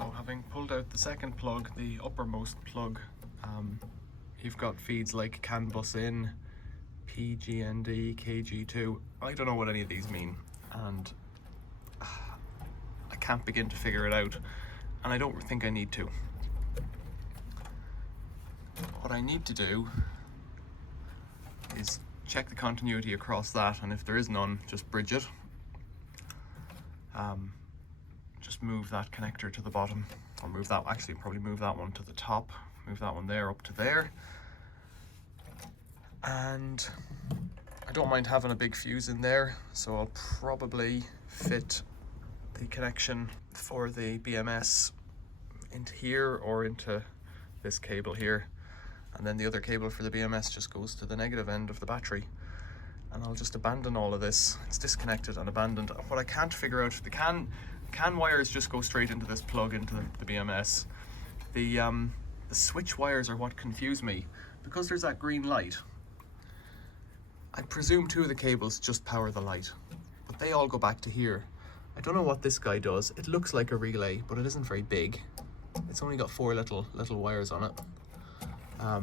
So having pulled out the second plug, the uppermost plug, you've got feeds like CAN bus in, PGND, KG2. I don't know what any of these mean, and I can't begin to figure it out, and I don't think I need to. What I need to do is check the continuity across that, and if there is none, just bridge it. Just move that connector to the bottom, or move that, actually probably move that one to the top, move that one there up to there. And I don't mind having a big fuse in there, so I'll probably fit the connection for the BMS into here or into this cable here, and then the other cable for the BMS just goes to the negative end of the battery. And I'll just abandon all of this. It's disconnected and abandoned. What I can't figure out, the CAN wires just go straight into this plug into the BMS. The switch wires are what confuse me, because there's that green light. I presume two of the cables just power the light, but they all go back to here. I don't know what this guy does. It looks like a relay, but it isn't very big. It's only got 4 little wires on it. I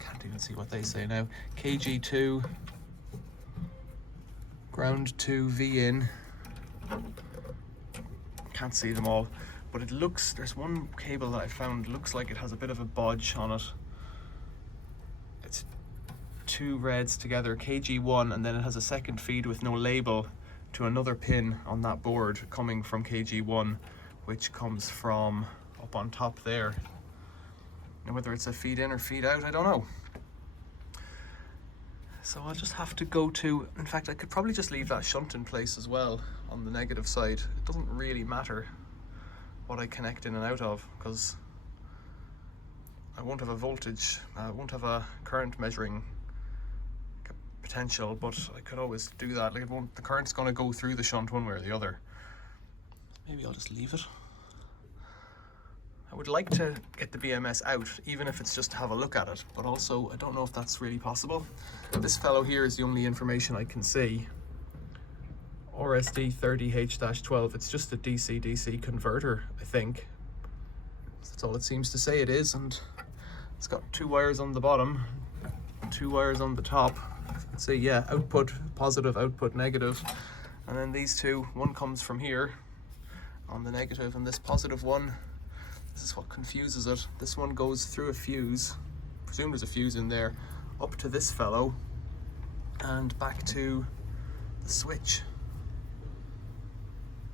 can't even see what they say now. KG2, ground 2, V in. Can't see them all, but it looks, there's one cable that I found, looks like it has a bit of a bodge on it. It's 2 reds together, KG1, and then it has a second feed with no label to another pin on that board coming from KG1, which comes from up on top there. Now whether it's a feed in or feed out, I don't know. So I'll just have to go to, in fact I could probably just leave that shunt in place as well on the negative side. It doesn't really matter what I connect in and out of, because I won't have a voltage, I won't have a current measuring potential, but I could always do that. Like, the current's going to go through the shunt one way or the other. Maybe I'll just leave it. I would like to get the BMS out, even if it's just to have a look at it, but also I don't know if that's really possible. This fellow here is the only information I can see. RSD 30H-12, it's just a DC-DC converter, I think. That's all it seems to say it is, and it's got 2 wires on the bottom and 2 wires on the top. Let's see, yeah, output positive, output negative. And then these two, one comes from here on the negative, and this positive one, this is what confuses it. This one goes through a fuse, I presume there's a fuse in there, up to this fellow and back to the switch.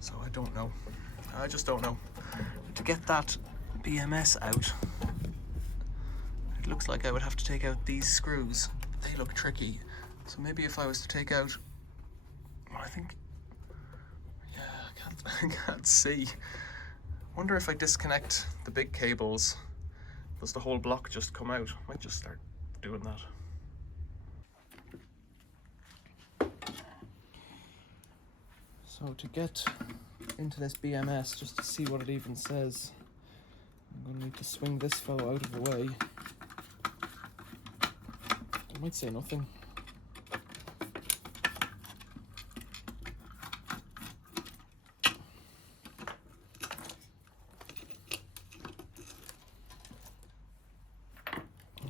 So I don't know. I just don't know. To get that BMS out, it looks like I would have to take out these screws. They look tricky. So maybe if I was to take out, well, I think, yeah, I can't see. Wonder if I disconnect the big cables, does the whole block just come out? I might just start doing that. So to get into this BMS, just to see what it even says, I'm going to need to swing this fellow out of the way. It might say nothing.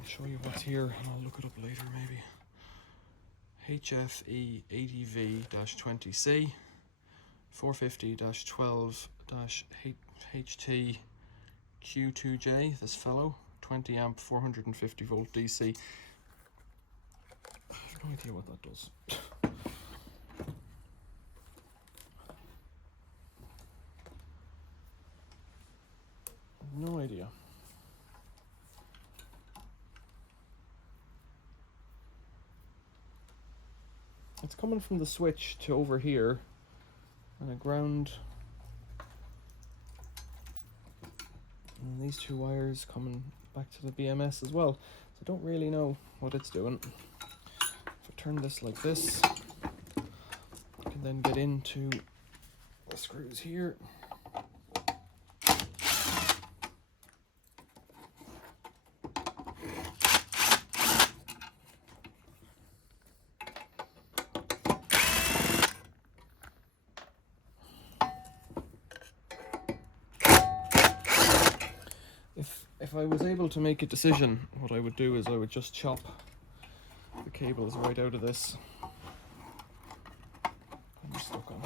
Show you what's here and I'll look it up later maybe. HFE 80V-20C 450-12-HT Q2J, this fellow, 20 amp 450 volt DC. I have no idea what that does. No idea. It's coming from the switch to over here, and a ground, and these 2 wires coming back to the BMS as well. So I don't really know what it's doing. If I turn this like this, I can then get into the screws here. If I was able to make a decision, what I would do is I would just chop the cables right out of this. I'm stuck on.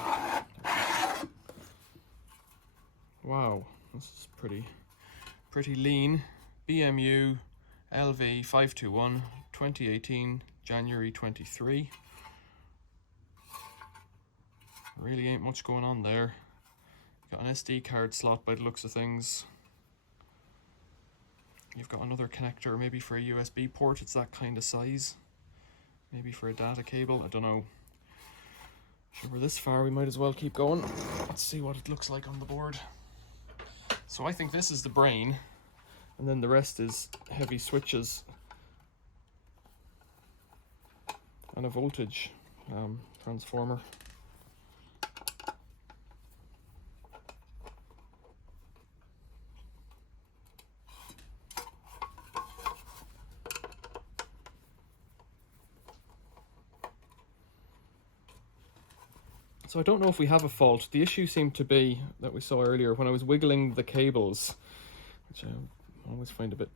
Wow, this is pretty lean. BMU LV521 2018 January 23. Really ain't much going on there. Got an SD card slot by the looks of things. You've got another connector, maybe for a USB port, it's that kind of size. Maybe for a data cable, I don't know. Sure, we're this far, we might as well keep going. Let's see what it looks like on the board. So I think this is the brain, and then the rest is heavy switches and a voltage transformer. So I don't know if we have a fault. The issue seemed to be that we saw earlier when I was wiggling the cables, which I always find a bit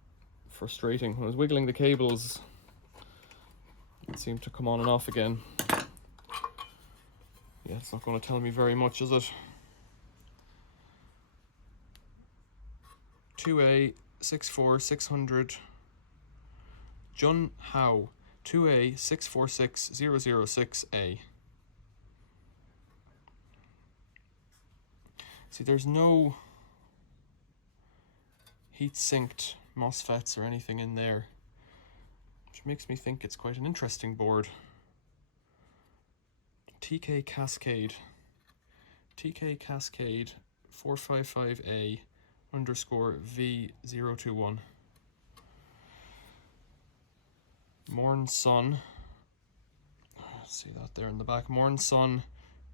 frustrating. When I was wiggling the cables, it seemed to come on and off again. Yeah, it's not going to tell me very much, is it? 2A64600 Jun Hao 2A646006A. See, there's no heat-sinked MOSFETs or anything in there, which makes me think it's quite an interesting board. TK Cascade 455A _V021. Morn Sun, see that there in the back, Morn Sun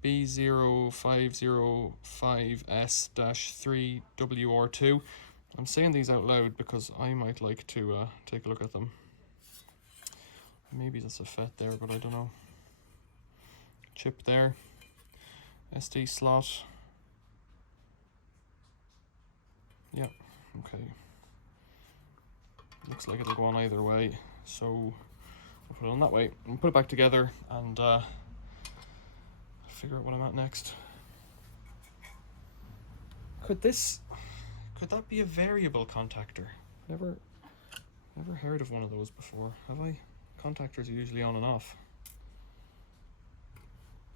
B0505S-3WR2. I'm saying these out loud because I might like to take a look at them. Maybe that's a FET there, but I don't know. Chip there, SD slot. Yeah, okay. Looks like it'll go on either way, so I'll put it on that way and put it back together and figure out what I'm at next. Could that be a variable contactor? Never heard of one of those before, have I? Contactors are usually on and off,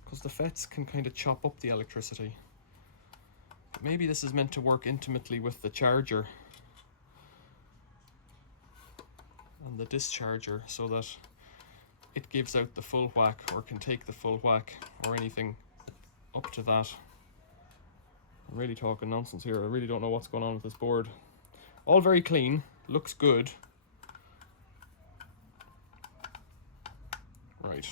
because the FETs can kind of chop up the electricity. But maybe this is meant to work intimately with the charger and the discharger so that it gives out the full whack, or can take the full whack, or anything up to that. I'm really talking nonsense here. I really don't know what's going on with this board. All very clean, looks good. Right.